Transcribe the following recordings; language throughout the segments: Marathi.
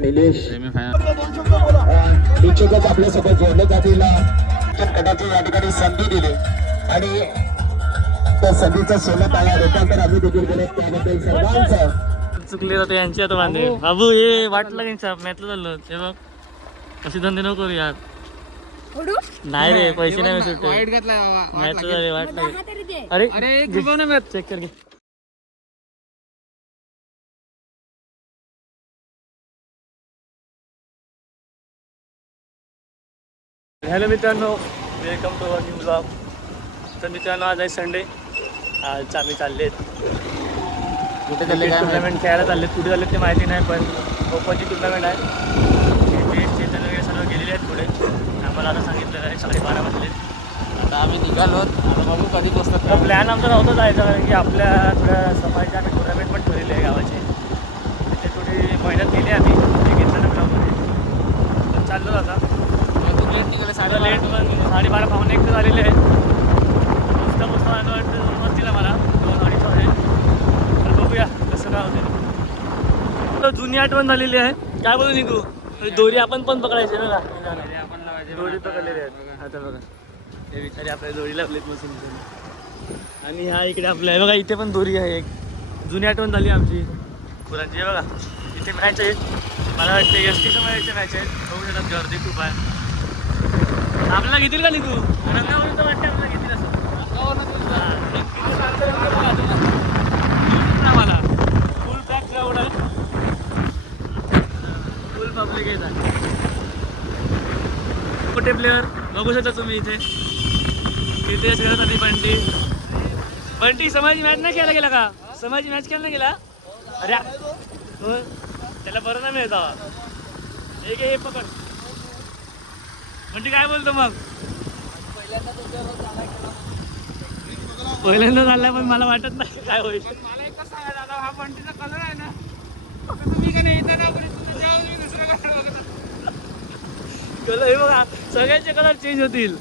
निलेश इच्छुकच आपल्यासोबत जोडले जातील गटाची या ठिकाणी संधी दिली आणि त्या संधीचा सोनं पाया रूपांतर आम्ही देखील केले त्याबद्दल सर्वांचं चुकले जाते यांची आता बांधे बाबू हे वाटलं की साप मॅथला चाललो ते बघ अशी धंदे नको करू यार नाही रे पैसे नाही सुट्टे वाईट घेतला मॅथला झाले वाटलं अरे अरे मॅथ चेक कर घे हॅलो मित्रांनो welcome to our new blog. तर मित्रांनो आज आहे संडे. आज आम्ही चाललेत कुठे चालले टुर्नामेंट खेळायला चाललेत कुठे चाललेत ते माहिती नाही पण ओपनची टुर्नामेंट आहे ते चेतन वगैरे सर्व गेलेले आहेत पुढे आम्हाला आता सांगितलं आहे 12:30 वाजले. आता आम्ही निघालो आता बघू कधी बसतात. तर प्लॅन आमचा नव्हता जायचा कारण की आपल्या थोड्या समाजाची आम्ही टुर्नामेंट पण ठरवली आहे गावाची तिथे थोडी मेहनत केली आम्ही ते घेतलं ना ब्लॉगमध्ये तर चाललो आता लेट निघाले साडे लेट पण 12:30 पावणे 1 झालेले आहे पुस्तक पुस्तक वाटतं दिला मला 2-2:30 वाजले तर बघूया कसं काय होते. जुनी आठवण झालेली आहे काय बोलू निघू दोरी आपण पण पकडायची ना दोरी पकडलेली आहेत आता बघा हे विचारी आपल्या दोरी लावलेत मशीन आणि ह्या इकडे आपल्या बघा इथे पण दोरी आहे एक जुनी आठवण झाली आमची पुरांची बघा इथे मॅच आहेत मला वाटते ST समाजाचे मॅच आहेत बघू शकतात गर्दी खूप आहे. आपल्याला घेतील का निघू रंगावरून तर वाटते आपल्याला घेतील असं मला फुल पॅक क्राऊड आहे फुल पब्लिक येतात कुठे प्लेअर बघू शकता तुम्ही इथे तिथे खेळत आधी बंटी समाजी मॅच नाही खेळायला गेला का समाजी मॅच खेळायला गेला अरे हो त्याला बरं नाही मिळता एक हे पकड म्हणजे काय बोलतो मग पहिल्यांदा झालाय पण मला वाटत नाही काय होईल. मला एकच सांगा दादा हा बंटीचा कलर आहे ना तुम्ही का नाही इथं ना तुम्ही दुसरा कलर हे बघा सगळ्यांचे कलर चेंज होतील.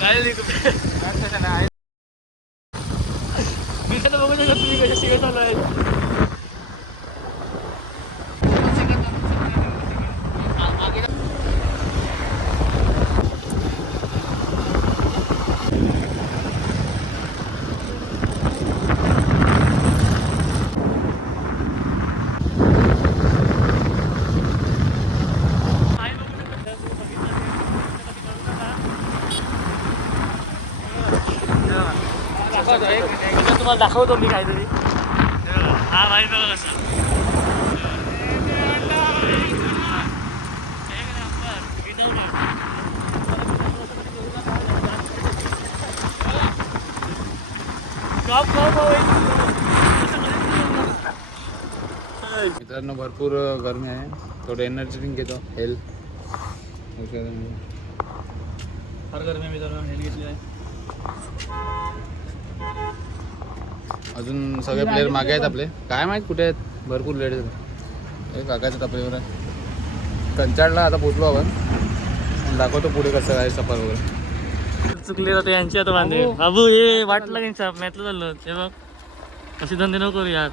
काय मी तर बघू शकतो तुम्ही कशा शिकत चालू आहे. तुम्हाला दाखवतो मी काहीतरी हा भाई बघा कसं मित्रांनो भरपूर गरमी आहे थोडं एनर्जी ड्रिंक घेतो हेल्थ फार गरमी मित्रांनो हेल्थ घेतली आहे. अजून सगळे प्लेयर मागे आहेत आपले काय माहीत कुठे आहेत भरपूर लेट आहेत काकाच्या तपरीवर आहे कंचाडला आता पोचलो आपण दाखवतो पुढे कसं आहे सफर वगैरे. चुकले जाते यांची आता बांधे बाबू हे वाटलं की साप मॅथला चाललो ते बघ अशी धंदे नको करू यार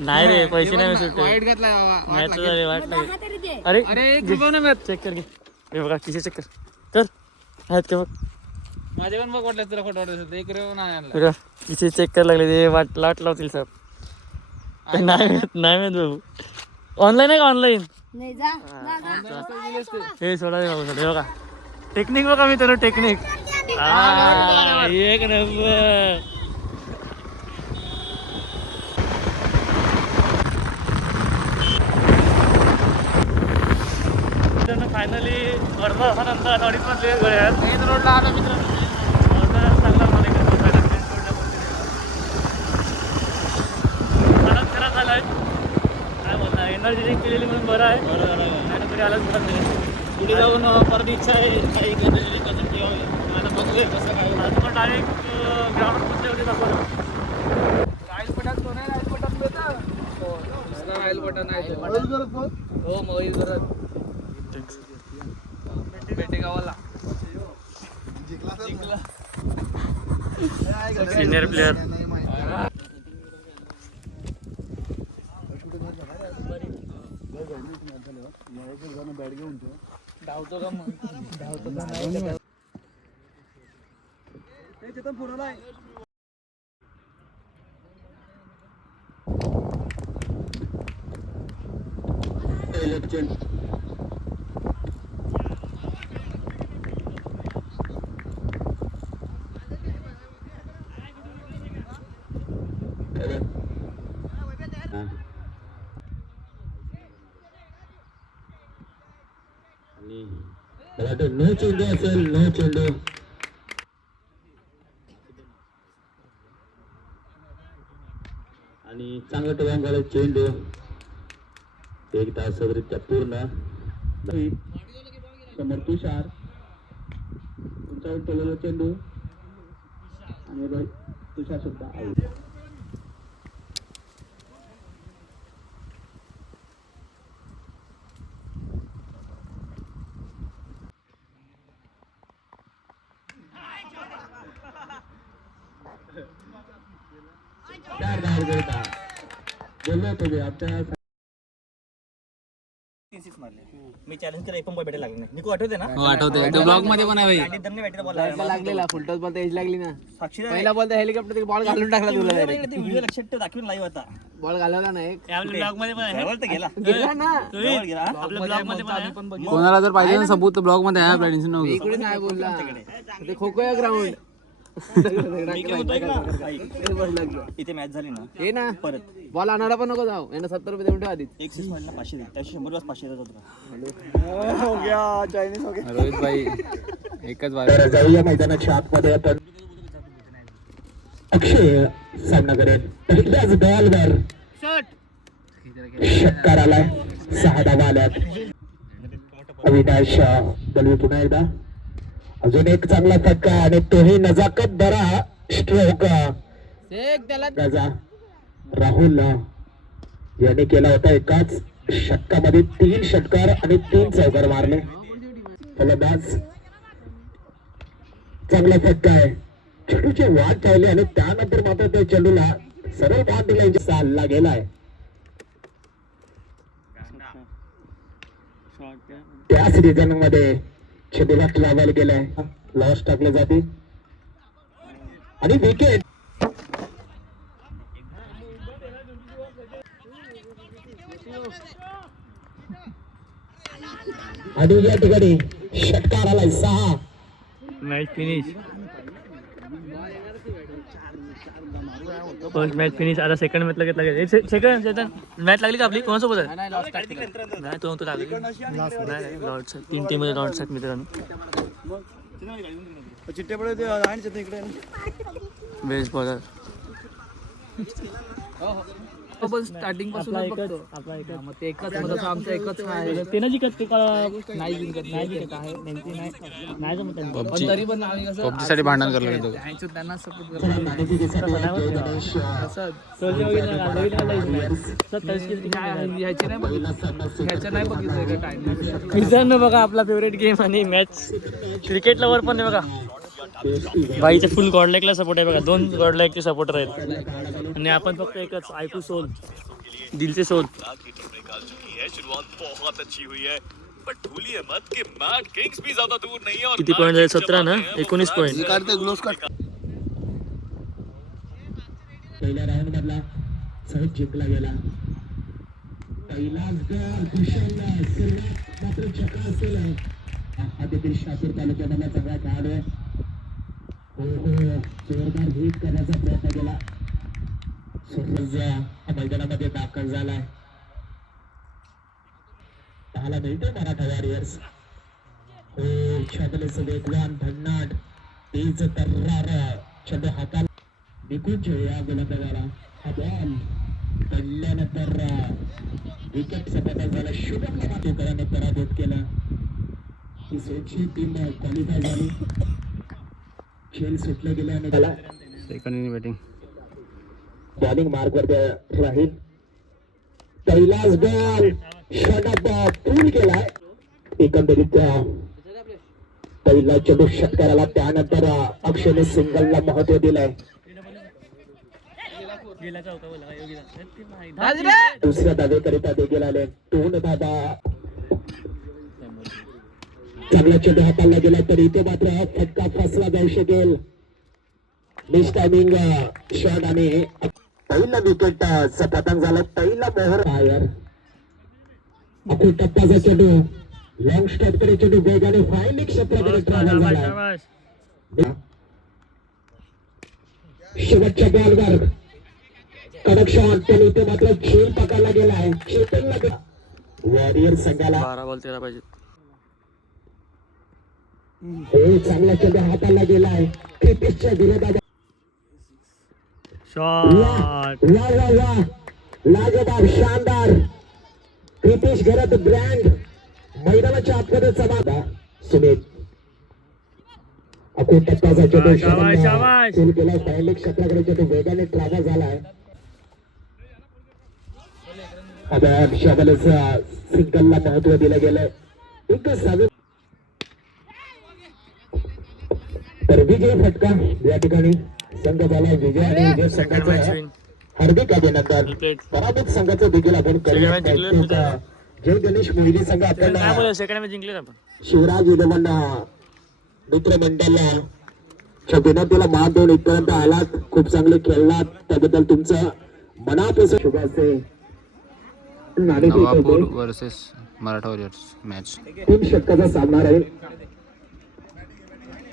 नाही रे पैसे नाही सुट्टे वाईट घेतला मॅथला झाले वाटलं अरे अरे मॅथ चेक कर घे हे बघा किसे चेक कर आहेत का बघ माझे पण बघ वाटलं तुला फोटो वाटत एक रेव नाही आणला किसे चेक करायला लागले ते वाट लावतील साहेब नाही माहित बाबू ऑनलाईन आहे का ऑनलाईन हे सोडा दे बाबू हे बघा टेक्निक बघा मी त्याला टेक्निक एक नंबर. फायनली अर्धा तासानंतर 2:30 वाजले गळ्यात मेन रोडला आला मित्रांनो चांगला मला खराब झालाय काय बोलणार एनर्जी ड्रिंक केलेली म्हणून बरं आहे आणि तरी आलाच पुढे जाऊन परत इच्छा आहे काही एनर्जी कसं ठेवावी मला बघूया कसं काय आज पण डायरेक्ट ग्राउंड बसले होते दाखवलं राईल पटात कोण आहे राईल पटात दुसरा राईल पटात नाही हो मोहित करत पेटे गावाला सिनियर प्लेअर धावतो का मग धावतो का नाही मला वाटतं नो चेंडू असेल, नो चेंडू. आणि चांगलं टोळ्यांकडे चेंडू एक तासावरित्या पूर्ण. समोर तुषार तुमच्यावर टोळलेला चेंडू आणि तुषार सुद्धा आऊट. बोललो होतो मी आता मी चॅलेंज केलं, एक पण बॉल भेटायला लागला नाही. निको आठवते ना? हो आठवते, तो ब्लॉग मध्ये पण आहे भाई. आणि त्यांनी भेटायला बॉल लागला. लागलेला फुलटॉस बॉल एज लागली ना. साक्षी पहिला बॉल तर हेलिकॉप्टर बॉल घालून टाकला तुला direct. व्हिडिओ लक्षात ठेव, दाखवून लाईव्ह होता. बॉल घालवला ना एक ब्लॉग मध्ये पण आहे जवळ तर गेला. गेला ना. जवळ गेला. आपल्या ब्लॉग मध्ये पण आहे. कोणाला जर पाहिजे ना सबूत तर ब्लॉग मध्ये आहे आपल्या टेन्शन नको. इकडे नाही बोलला ते खो खो ग्राउंड मी काय म्हणतोय ना, ऐक. इथे मॅच झाली ना हे ना परत बॉल आणायला पण नको जाऊ यांना 70 रुपये देऊन ठेव आधीच. एक सीस मारला 500 दिले, त्याशी 100 500 देत होता. रोहित भाई एकच बार. तर जाऊया मैदानाच्या आतमध्ये. आपण अक्षय सामना करेल. पहिल्याच बॉलवर षटकार आलाय. 6 धावा आल्यात. अविनाश दलवी पुन्हा एकदा अजून एक चांगला फटका आणि तोही नजाकत भरा स्ट्रोक त्याचा राहुल याने केला होता. एकाच षटकामध्ये 3 षटकार आणि 3 चौकार मारले. फलंदाज चांगला फटका आहे. चेंडूची वाट ठेवली आणि त्यानंतर मात्र त्या चेंडूला सरळ बॉल दिला. चालला गेलाय. त्याच रिझन मध्ये चेंडूला ट्रॅव्हल गेलाय. लॉस टाकले जाते आणि विकेट. आणि या ठिकाणी षटकार आलाय. 6 match finish. First match finish. आता सेकंड मॅच लगेच लागेल. एक सेकंड मॅच लागली का आपली कोणासोबत आहे? नाही तो लागली नाही. लॉर्ड्स 3 टीम मध्ये लॉर्ड्स आहेत मित्रांनो. बेस्ट बॉलर आपण स्टार्टिंग पासून बघतो मग ते एकच तसं आमचं एकच आहे. ते ना जिंकत नाही जिंकत आहे नेमकी नाही जमत त्यांचं. पण तरी पण आम्ही कसं पबजीसाठी भांडण करलं होतं. त्यांचं त्यांना सपोर्ट करतो. ह्याची नाही बघितलं ह्याच्या नाही बघितलं टाइम. मित्रांनो बघा आपला फेवरेट गेम आणि मॅच क्रिकेट लवर पण आहे बघा. बाईचे फुल गॉडलाईकला सपोर्ट आहे बघा. 2 गॉडलाईकचे सपोर्टर आहेत आणि आपण फक्त एकच आयकू सोल दिलचे सोल. किती पॉईंट झाले? 17 ना 19 पॉईंट. पहिल्या राऊंड मधला सहज जिंकला गेला. पहिलाच गोल कुशलला सुरुवात मात्र चक्रास केलं. हा देखील शापूर तालुक्यामधला चांगला खेळाडू आहे. जोरदार हिट करण्याचा प्रयत्न केला. सुरज मैदानामध्ये दाखल झालाय. 10 मिळते मराठा वॉरियर्स. छातलेच वेगवान भन्नाट तेज तर्रार छंद हाताला विकून या गोलंदाजाला. हा बॉल पडल्यानंतर विकेट सपाटा झाला. शुभमला मातोकरांनी पराभूत केला. ही सोची टीम क्वालिफाय झाली. खेळ सुटले गेले आणि त्याला सेकंड बॅटिंग बॉलिंग मार्कवर राहील. पहिलाच बॉल षटक पूर्ण केलाय. एकंदरीत पहिला चेंडू षटकाराला. त्यानंतर अक्षयने सिंगलला महत्व दिलंय. दुसऱ्या धावेकरिता देखील आले. 2 धावा चांगला चेंडू हाताळला गेला तर इथे मात्र फटका फसला जाऊ शकेल. मिस टायमिंग शॉट आणि पहिला विकेट पतंग झाला. पहिला मोहर फायर अकुल टप्पाचा चेंडू लॉंग स्टॉप कडे चेंडू वेगाने फायनल क्षेत्राकडे ट्रॅव्हल झाला. शेवटच्या बॉलवर कडक शॉट पण इथे मात्र झेल पकडला गेला आहे. चेतनला वॉरियर संघाला 12 बॉल 13 पाहिजे. हे चांगला चेंडू हाताला गेला आहे. क्रिकेटच्या विरोधात शॉट वा वा वा लाजवाब शानदार क्रिकेश घरात ब्रँड मैदानाच्या आतमध्ये चढा सुमित अकुल टप्पाचा चेंडू शाबाश, शाबाश. सुरू केला. फायनल क्षेत्राकडे चेंडू वेगाने ट्रॅव्हल झाला आहे. आता शाबालेचा सिंगलला महत्व दिलं गेलंय. एक सावे तर विजय फटका या ठिकाणी संघ झाला विजय आणि विजय सेकंड मॅच संघाचा विन. हार्दिक अभिनंदन. प्लेट. पराभूत संघाचं देखील आपण Second match जिंकलं करूया. जय गणेश मोहिते संघ काय आपल्याला बोला सेकंड मॅच जिंकले आपण. शिवराज इलेव्हन मित्रमंडळाच्या विनंतीला मान देऊन इथपर्यंत आलात. खूप चांगले खेळलात त्याबद्दल तुमचं मनापासून शुभाशय. Navapur versus Maratha Warriors match. 3 षटकाचा सामना राहील.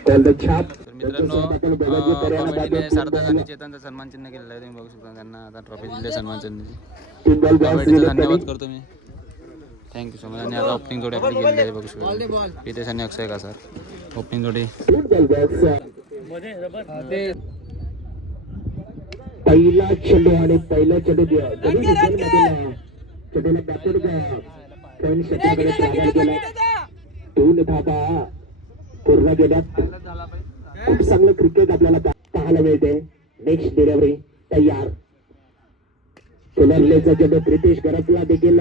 कॉल द छाप तर मित्रांनो कॉमेडीने सार्थक आणि चेतनचा सन्मान चिन्ह केलेला आहे. तुम्ही बघू शकता त्यांना आता ट्रॉफी दिली सन्मान चिन्ह. 3 बॉल बॉक्स कॉमेडीचा दिले धन्यवाद करतो मी. Thank you so much. आणि आता ओपनिंग जोडी आपली गेलेली आहे बघू शकता. पितेश आणि अक्षय का सर ओपनिंग जोडी. 3 बॉल बॉक्स मध्ये रबर. पहिला चेंडू आणि पहिला चेंडू चेंडूला बॅटर पॉईंट क्षेत्राकडे ट्रॅव्हल केला. 2 धाबा पूर्ण गेल्यात. खूप चांगलं क्रिकेट आपल्याला पाहायला मिळते. नेक्स्ट डिलिव्हरी तयार. सोलरलेचा चेंडू प्रितेश गरजला देखील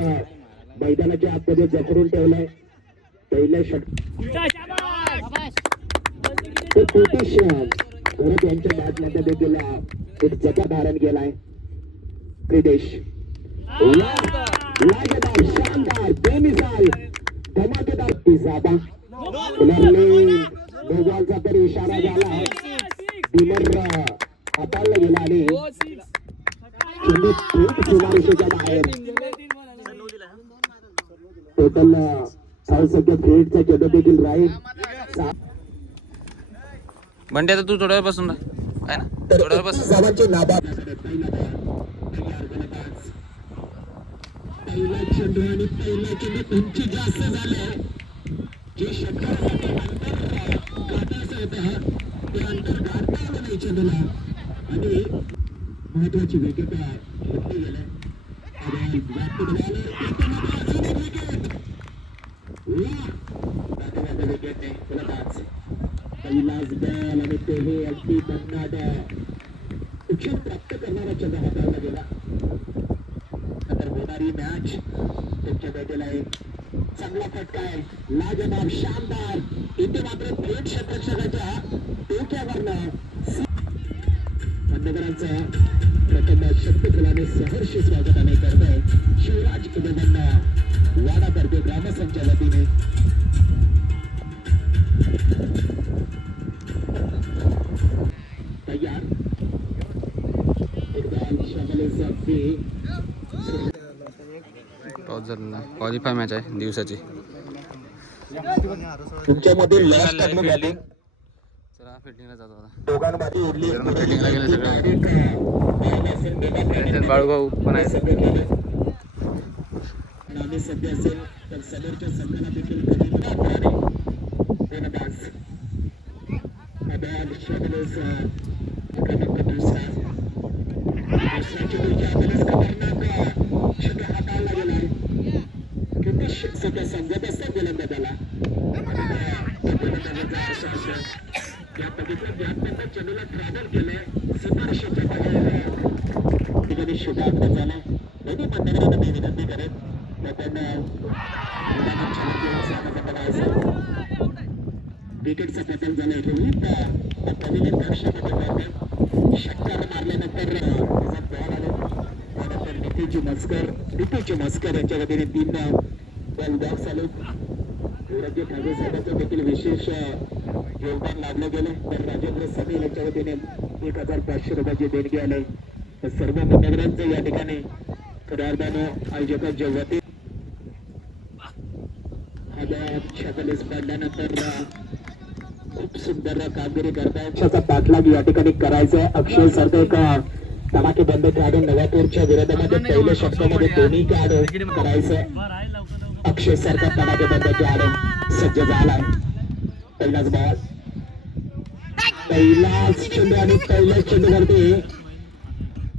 मैदानाच्या आतमध्ये जखडून ठेवलाय. पहिल्या ते प्रितेश गरज यांच्या बॅटमध्ये देखील एक जगा धारण केलाय. प्रितेश लाजवाब शानदार बेमिसाल धमाकेदार पिसाबा बॉलचा तर इशारा झाला आहे. डिमर हाताळला गेला आणि चेंडू खूप सीमारेषेच्या बाहेर. टोटल 6 संख्या फेटचा चेंडू देखील राहील. बंटे आता तू थोड्या वेळ बसून राह. काय ना थोड्या वेळ बस. सावांची नाबाद पहिला चेंडू आणि पहिला चेंडू उंची जास्त झाले. जे षटकासाठी अंतर गाठायचं होतं ते अंतर गाठता आलं नाही चेंडूला आणि महत्वाची विकेट घेतली गेले. पहिलाच बॉल आणि तोही अगदी भन्नाट उच्च प्राप्त करणारा चेंडू हाताळला गेला. नंतर होणारी मॅच तुमच्या भेटेला एक चांगला फटका आहे. लाजवाब शानदार इथे मात्र थेट क्षेत्ररक्षकाच्या डोक्यावरनं बंडकरांचा प्रथम शक्तिफुलाने सहर्षी स्वागताने करत आहे. शिवराज कुटुंबांना वाडातर्फे ग्रामस्थांच्या वतीने तयार. टॉस झालेला क्वालिफाय मॅच आहे दिवसाची. तुमच्यामध्ये लास्ट टाइम झाली. चला फिटिंगला जातो आता. दोघांमध्ये उरली फिटिंगला गेले सगळे. बाळूभाऊ पण आहे. नामे सध्या असेल तर समोरच्या संघाला देखील गोलंदाज अभ्यास शबलेस क्रमांक दुसरा चेंडूच्या आधीच खतरनाक चेंडू हाताळला गेलाय. किती सध्या समजत असतात गोलंदाजाला. या पद्धतीने चेंडूला ट्रॅव्हल केलंय. सीमारेषेच्या बाहेर ठिकाणी शुभारंभ झाला. दोन्ही मंडळांना मी विनंती करेन विकेटचा पतन झाला. रोहित पविलियन कक्षामध्ये षटकार मारल्यानंतर बॉल आले. त्यानंतर नितीश मस्कर यांच्या वतीने 3 बॉल बॉक्स आले. धीरजी ठाकरे साहेबांचं देखील विशेष योगदान लाभलं गेलं. तर राजेंद्र समील यांच्या वतीने 1500 रुपयाची देणगी आली. तर सर्व मान्यवरांचं या ठिकाणी खऱ्या अर्थानं आयोजकांच्या वतीने छातलीस पडल्यानंतर खूप सुंदर कामगिरी करताय. पाठलाग या ठिकाणी करायचंय. अक्षय सरदे का धमाके बंद खेळाडू नवापूरच्या विरोधामध्ये पहिल्या षटकामध्ये दोन्ही खेळाडू करायचंय. अक्षय सरकार धमाके बंद खेळाडू सज्ज झालाय. पहिलाच बॉल, पहिलाच चेंडू आणि पहिल्या चेंडूवरती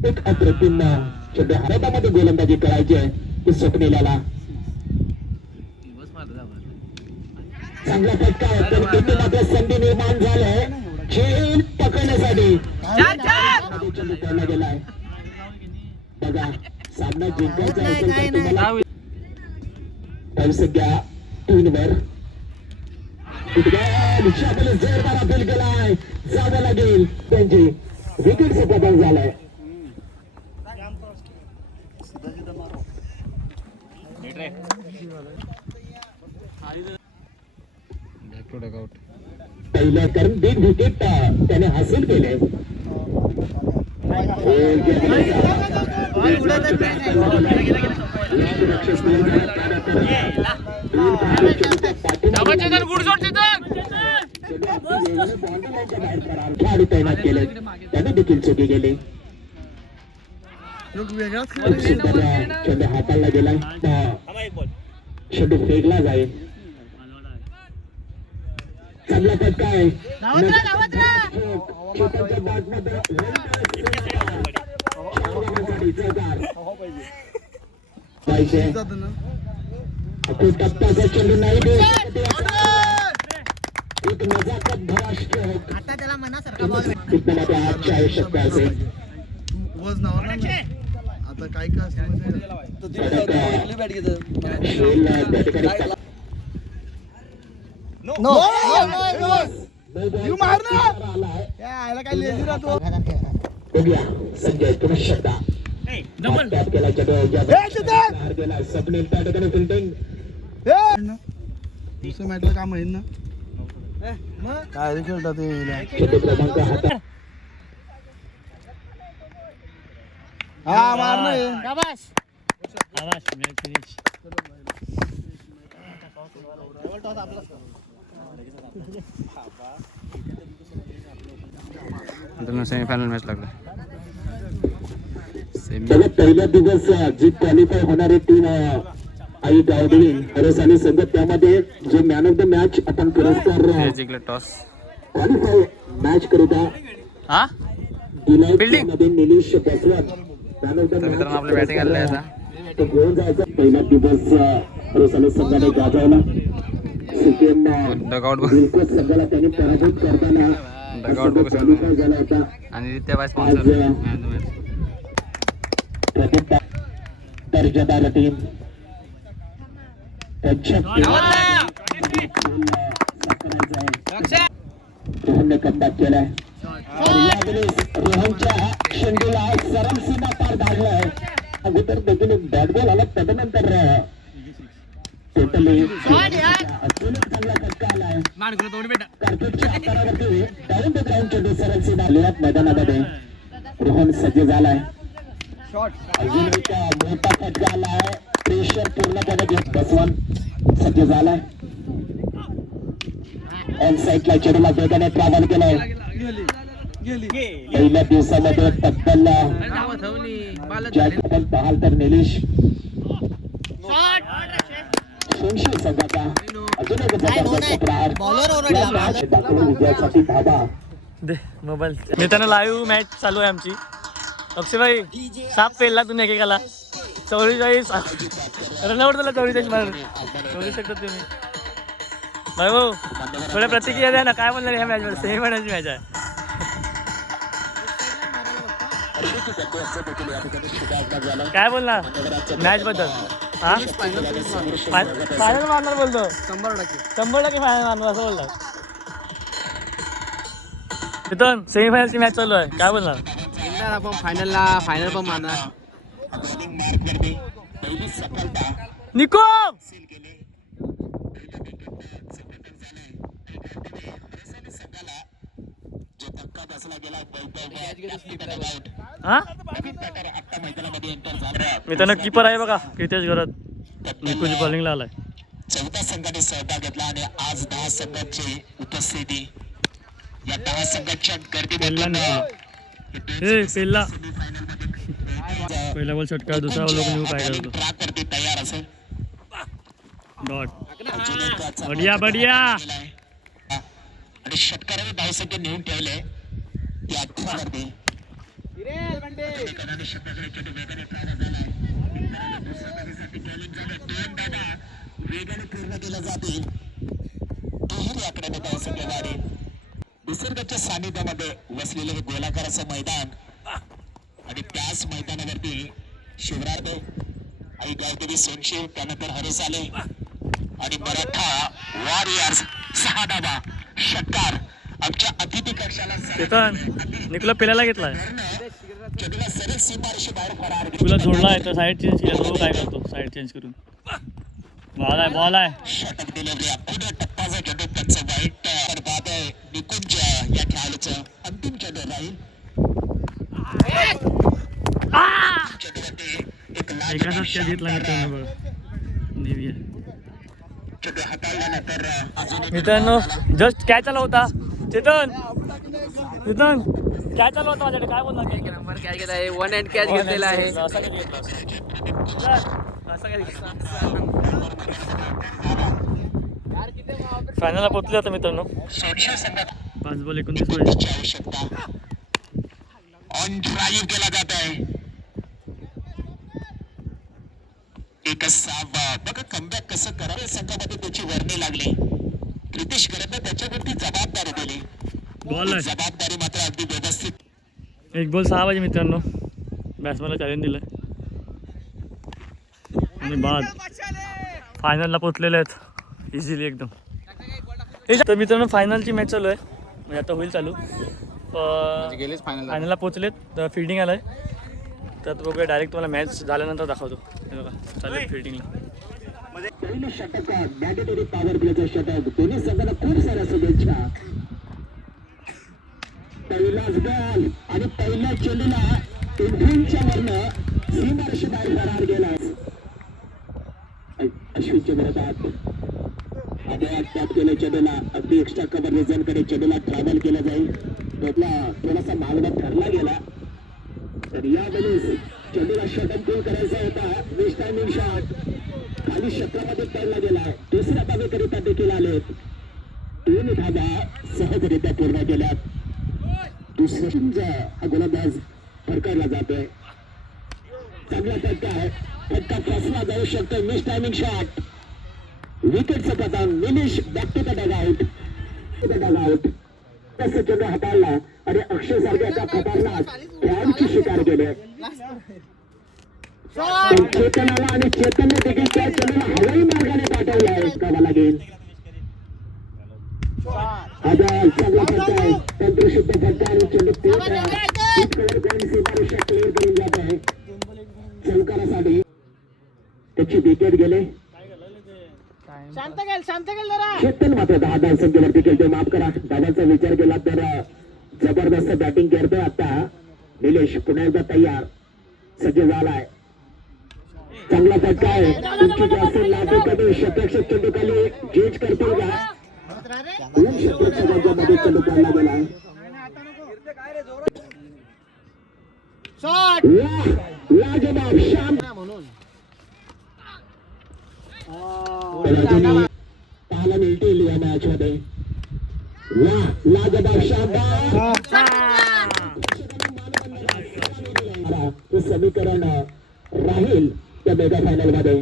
एक अप्रतिम चेंडू हातामध्ये गोलंदाजी करायची आहे ती स्वप्नीला. चांगला फटका पण तिथे मात्र संधी निर्माण झालाय खेळ पकडण्यासाठी. चेंडू पडला गेलाय. बघा सामना जिंकायचा असेल तर तुम्हाला सध्या 3 वर जोरदार अपील केलाय. जावं लागेल. त्यांची विकेटचा बदल झालाय. पहिल्या कारण बिग विकेट त्याने हासिल केले. खेळाडू तैनात केले त्याने देखील चुकी गेले. चेंडू हाताळला गेलाय. चेंडू फेकला जाईल. चांगला फटका आहे. टप्प्याचा चेंडू नाही देऊ शकत. एक नजाकत भरा स्ट्रोक कितमध्ये आजच्या आवश्यकता असेल. आता काय काय संजय तुम्ही शब्दा केला गेला. स्वप्नील त्या ठिकाणी फिल्डिंग दुसऱ्या मॅचला काम आहे ना काय खेळतात चेंडू क्रमांक हातात. हा मार सेमीफायनल मॅच लागला. पहिला दिवस जी क्वालिफाय होणारी टीम आई गावदेवी हरसाली संघ त्यामध्ये जो मॅन ऑफ द मॅच आपण पुरस्कार जिंकले टॉस. क्वालिफाय मॅच करिता हा डिलाईट मध्ये निलेश बसवत मॅन ऑफ द तर मित्रांनो आपली बॅटिंग आलेली आहे आता. तो घेऊन जायचा. पहिला दिवस हरसाली संघाने गाजवला. सिक्कीम डगआउट दिलखुश संघाला त्यांनी पराभूत करताना डगआउट बघू क्वालिफाय झाला होता. आणि रित्या बाय स्पॉन्सर दर्जेदार टीम रोहनने कमबॅक केलाय. रोहनच्या चेंडूला सरळ सीमा पार धाडलाय. अगोदर देखील बॅट बॉल आला त्यानंतर टोटली अजून एक चांगला फटका आलाय. कार्पेटच्या आकारावरती डाऊन द ग्राउंड चेंडू सरळ सीमा आलेल्या मैदानामध्ये रोहन सज्ज झालाय. अजून एक मोठा फटका आलाय. प्रेशर पूर्णपणे घेत बसवून सज्ज झालाय. ऑन साईडला चेंडूला वेगाने ट्रॅव्हल केलाय. पहिल्या दिवसामध्ये तब्बल आपण पाहाल तर निलेश सोनशी संघाचा अजून एक जबरदस्त प्रहार दाखवून विजयासाठी धावा. मोबाईल मित्रांनो लाईव्ह मॅच चालू आहे आमची. अक्षयभाई साप पेलला तुम्ही एकेकाला 44 रनआउट झाला. 44 मारून 44 शकतात तुम्ही. भाई भाऊ थोड्या प्रतिक्रिया द्या ना. काय म्हणणार ह्या मॅचवर? सेमी फायनलची मॅच आहे. काय बोलणार मॅच बद्दल? हा फायनल मारणार बोलतो. 100% फायनल मारणार असं बोलतात. तिथून सेमीफायनलची मॅच चालू आहे. काय बोलणार? आपण फायनल पण मारणार. निको संघाला जो धक्का बसला गेला आउट हा नवीन बॅटर आता मैदानामध्ये एंटर झाला. मित्रांनो कीपर आहे बघा क्रितेश घरात निकुंज बॉलिंगला आलाय. 14 संघाने सहभाग घेतला आणि आज 10 संघांची उपस्थिती. या 10 संघांच्या गर्दीमधून पेल्ला पहिला बॉल षटकार, दुसरा बॉल लोक काय करतो ट्रॅक वरती तयार असेल. डॉट. अजून एक चांगला बढिया बढिया. आणि षटकाराने धावसंख्या नेऊन ठेवले ती 18 वरती. वेगाने पूर्ण केलं जाते. दुहेरी आकड्याने धावसंख्या वाढेल. निसर्गाच्या सानिध्यामध्ये वसलेले हे गोलाकार असं मैदान आणि त्याच मैदानावरती शिवराज आई गायकरी सोनशे, त्यानंतर हरेस आले आणि मराठा वॉरियर्स 6 धावा षटकार. आमच्या अतिथी कक्षाला चेतन निकुला पेल्याला घेतलाय. चेंडूला सरळ सीमारेषे बाहेर फरार तुला जोडलाय तर साईड चेंज केला तो काय करतो साईड चेंज करून. बॉल आहे षटक डिलिव्हरी. पुढे टप्पाचा चेंडू त्यांचं वाईट बाद आहे. निकुंज या खेळाडूचं अंतिम चेंडू राहील. चेंडूवरती एक लाल एकाच त्या घेतला मित्रांनो बघ नेव्ही आहे. चेंडू हाताळल्यानंतर अजून एक मित्रांनो जस्ट काय चालू होता चेतन चेतन काय चालू होता माझ्याकडे काय बोलणार एक नंबर कॅच घेतला आहे, 1 हँड कॅच घेतलेला आहे. फायनलला पोहोचले आता मित्रांनो. सोडशे संघात 5 बॉल 29 पाहिजे. आवश्यकता. ऑन ड्राईव्ह केला जात आहे. एक सावा बघा कमबॅक कसं करावं संघामध्ये त्याची वर्णी लागली. प्रितेश करत त्याच्यावरती जबाबदारी दिली. बॉल आहे जबाबदारी मात्र अगदी व्यवस्थित. 1 बॉल 6 पाहिजे मित्रांनो. बॅट्समॅनला चॅलेंज दिलंय आणि बाद फायनलला पोचलेले आहेत इझिली एकदम. तर मित्रांनो फायनलची मॅच चालू आहे म्हणजे आता होईल चालू. गेलेच फायनल. फायनलला पोचलेत तर फिल्डिंग आलाय तर बघूया डायरेक्ट तुम्हाला मॅच झाल्यानंतर दाखवतो. हे बघा चालू आहे फिल्डिंगला. पहिलं षटक मॅन्डेटरी पॉवर प्लेचं षटक. दोन्ही संघाला खूप साऱ्या शुभेच्छा. पहिलाच बॉल आणि पहिल्या चेंडूला इंडियनच्या वरनं सीमारेषे बाहेर फरार गेला. अश्विनच्या विरोधात त्यात केलं चेंडूला अगदी एक्स्ट्रा कव्हर रिझनकडे चेंडूला ट्रॅव्हल केलं जाईल. थोडासा मागणा ठरला गेला तर यावेळेस चेंडूला षटक गोल करायचा होता. मिस टायमिंग शॉट खाली क्षेत्रामध्ये पडला गेला. दुसऱ्या धावेकरिता देखील आले. 3 धावा सहजरित्या पूर्ण केल्यात. दुसऱ्या हा गोलंदाज फरकारला जातोय. चांगला फटका आहे. फटका फसला जाऊ शकतो. मिस टायमिंग शॉट विकेटचं पतन. Nilesh back to the dugout. तसं चेंडू हाताळला आणि अक्षय सारख्या एका खतरनाक खेळाडूची शिकार केली. चेतनाला आणि चेतनने देखील त्या चेंडूला हवाई मार्गाने पाठवलं आहे. गावा लागेल चांगला फटका आहे. तंत्रशुद्ध फटका आणि चेंडू क्लिअर करून जात आहे. चौकारासाठी त्याची विकेट गेले. चेतन मात्र 10 धावसंख्येवरती खेळतोय. माफ करा धावांचा विचार केला तर जबरदस्त बॅटिंग करतोय आता निलेश. पुन्हा एकदा तयार सज्ज झालाय. चांगला फटका आहे. तुमची जास्त लागू कधी शतक चेंडू खाली गेज करतो का 2 षटकाच्या मध्ये चेंडू काढला गेला. लाजवाब शाम पाहायला मिळतील या मॅच मध्ये. लाजवाब शानदार समीकरण राहील त्या मेगा फायनल मध्ये.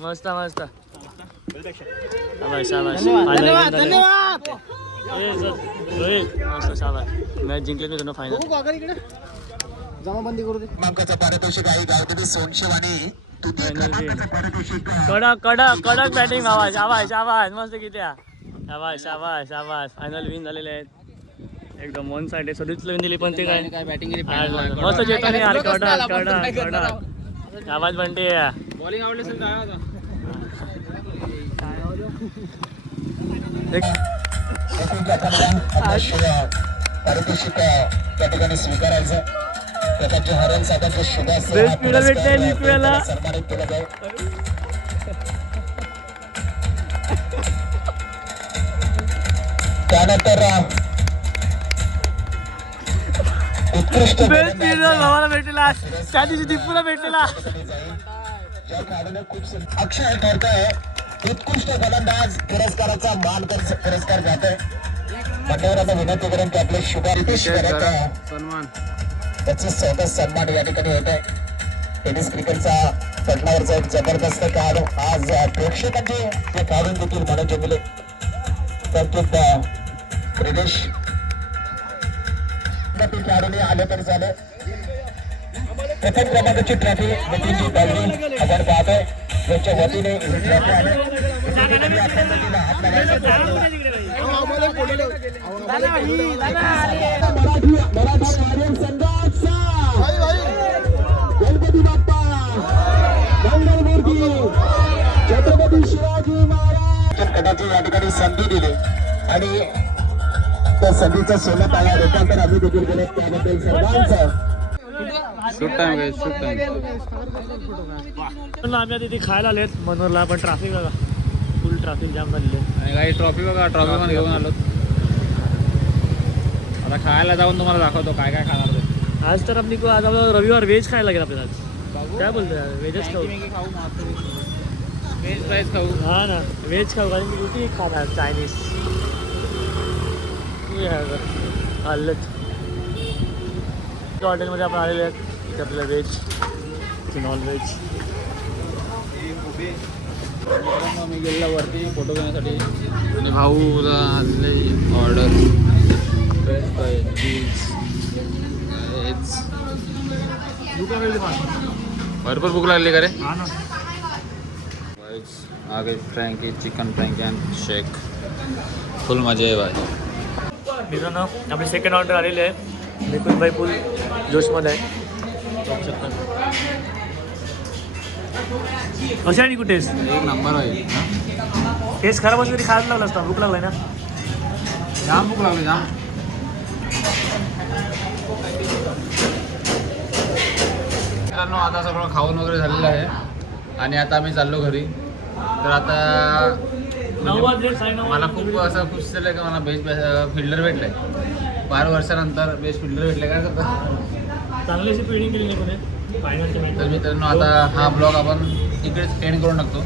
मस्त मस्त धन्यवाद धन्यवाद. मस्त शाबास मॅच जिंकले मी फायनल. जमाबंदी करू दे. क्रमांकाचा पारितोषिक आहे गावदेवी सोनशेवाणी. कडक कडक कडक बॅटिंग आवाज आवाज आवाज मस्त किती शाबाश शाबाश शाबाश फायनल विन झालेले आहेत एकदम वन साइड सदुचला विन दिली पण ते काय काय बॅटिंग केली मस्त चेतन यार कडा शाबाश बंटी बॉलिंग आवडली असेल काय होतं पारितोषिक त्या ठिकाणी स्वीकारायचं त्याचे हरण साधायचं शुभास बेस्ट पिढा भेटते लिपव्याला सन्मानित केलं जाईल त्यानंतर उत्कृष्ट बेस्ट पिढा भावाला भेटलेला त्या दिवशी दीपूला भेटलेला अक्षय ठरतोय उत्कृष्ट गोलंदाज पुरस्काराचा मान पुरस्कार जातोय मंडळाचा विनंती करून की आपले शुभारितेश सन्मान त्याचे स्वतः सन्मान या ठिकाणी होत आहे टेनिस क्रिकेटचा पटलावरचा एक जबरदस्त खेळाडू आज प्रेक्षकांचे जे काढून देखील मन जिंकले त्यातून क्रीडेश खेळाडूने आले तरी झाले प्रथम क्रमांकाची ट्रॉफी नितीनजी दळवी आपण पाहतोय त्यांच्या वतीने ही ट्रॉफी आले मराठा वारियर संघाचा गणपती बाप्पा मंगलमूर्ती छत्रपती शिवाजी महाराज कदाचित या ठिकाणी संधी दिली आणि त्या संधीचा सोनं आला रूपांतर आम्ही देखील केलं त्याबद्दल सर्वांचं शूट टाइम शूट टाइम आम्ही आता तिथे खायला आलेत मनोरला पण ट्रॅफिक बघा फुल ट्रॅफिक जाम झालेली आहे आणि काही ट्रॉफी बघा ट्रॉफी पण घेऊन आलो आता खायला जाऊन तुम्हाला दाखवतो काय काय खाणार ते आज तर आपली आज आपल्याला रविवार व्हेज खायला लागेल आपल्याला आज काय बोलतो व्हेजच खाऊ व्हेज फ्राईज खाऊ हा ना व्हेज खाऊ कारण की किती खाणार चायनीज आलेत हॉटेलमध्ये आपण आलेले आहेत इथे आपल्याला व्हेज की नॉन व्हेज मी गेलेला वरती फोटो घेण्यासाठी आणि भाऊला आणले ऑर्डर फ्रेंच फ्राय चीज व्हेज भरपूर भूक लागली का रे हा ना आ गई फ्रँकी चिकन फ्रँकी अँड शेक फुल मजा आहे भाई मित्रांनो आपली सेकंड ऑर्डर आलेली आहे निकुंजभाई फुल जोशमध्ये आहे बघू शकता कशी आहे कुठेस एक नंबर आहे टेस्ट खराब असली तरी खायला लागला असता भूक लागलाय ना जाम भूक लागली जाम मित्रांनो आता सगळं खाऊन वगैरे झालेलं आहे आणि आता आम्ही चाललो घरी तर आता 9 वाजले 9:30 मला खूप असं खुश झालं की मला बेस्ट फिल्डर भेटलं आहे 12 वर्षानंतर बेस्ट फिल्डर भेटले काय करतात चांगली अशी फिल्डिंग केली नाही कोणी फायनलच्या तर मॅच मित्रांनो आता हा ब्लॉग आपण इकडेच एंड करून टाकतो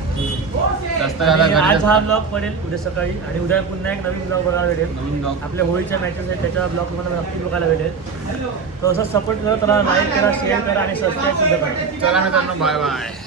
जास्त वेळा आज हा घरी ब्लॉग पडेल उद्या सकाळी आणि उद्या पुन्हा एक नवीन ब्लॉग बघायला भेटेल नवीन ब्लॉग आपल्या होळीच्या मॅचेस आहेत त्याच्या ब्लॉग तुम्हाला नक्की बघायला भेटेल तो असं सपोर्ट करा त्याला लाईक करा शेअर करा आणि सबस्क्राईब सुद्धा करा चला मित्रांनो बाय बाय